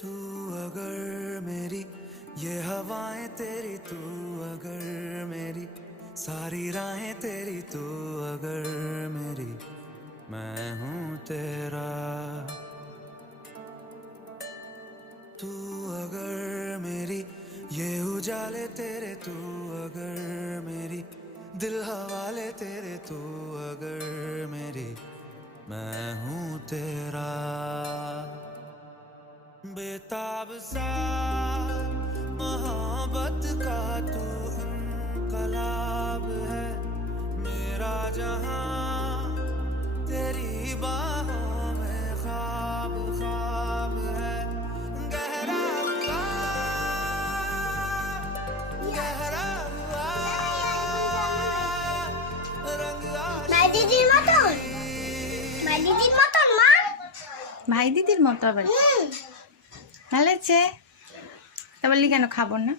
तू अगर मेरी ये हवाएं तेरी, तू अगर मेरी सारी राहें तेरी, तू अगर मेरी मैं हूँ तेरा। तू अगर मेरी ये उजाले तेरे, तू अगर मेरी दिल हवाले तेरे, तू अगर मेरी मैं हूँ तेरा। बेताब सा मोहब्बत का तू इनकलाब है, मेरा जहां तेरी बाहों में ख्वाब ख्वाब है। गहरा हुआ, गहरा हुआ रंग দিদির মতন দিদির মতন মা ভাই দিদির মতো আবার ভালো হচ্ছে তা বললি কেন খাবো না?